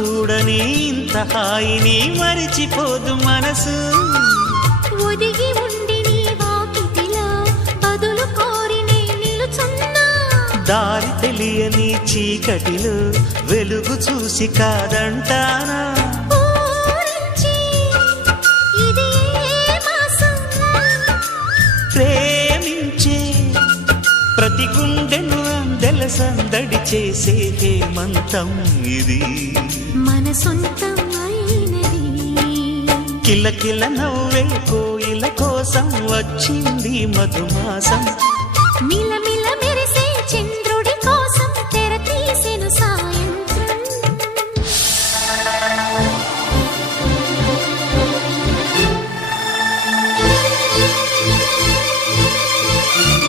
చూడని ఇంత హాయిని మరిచిపోదు మనసు. ఒదిగి ఉండి నీ వాకిటిలో బదులు కోరి నే నిలుచున్నా. దారి తెలియని చీకటిలో వెలుగు చూసి కాదంటానా. ప్రేమించే ప్రతి గుండెను అందెల సందడి చేసే హేమంతం ఇది. మన సొంతం అయినది. కిలకిల నవ్వే కోయిల కోసం వచ్చింది మధుమాసం.